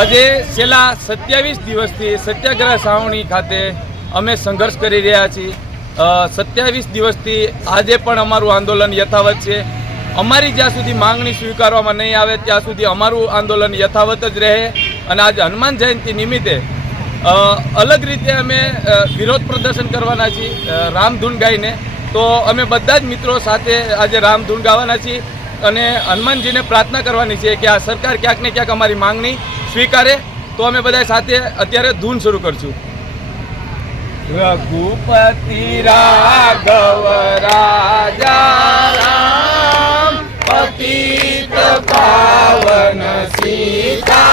આજે છેલ્લા 27 દિવસથી સત્યાગ્રહ છાવણી ખાતે અમે સંઘર્ષ કરી રહ્યા છીએ। 27 દિવસથી આજે પણ અમારું આંદોલન યથાવત છે। અમારી જ્યાં સુધી માંગણી સ્વીકારવામાં નહીં આવે ત્યાં સુધી અમારું આંદોલન યથાવત જ રહે। અને આજે હનુમાન જયંતિ નિમિત્તે અલગ રીતે અમે વિરોધ પ્રદર્શન કરવાના છીએ રામધૂન ગાઈને। તો અમે બધા જ મિત્રો સાથે આજે રામધૂન ગાવાના છીએ અને હનુમાનજીને પ્રાર્થના કરવાની છે કે આ સરકાર ક્યાંક ને ક્યાંક અમારી માંગણી સ્વીકારે। તો અમે બધા સાથે અત્યારે ધૂન શરૂ કરશું। રઘુપતિ રાઘવ રાજા રામ પતિત પાવન સીતા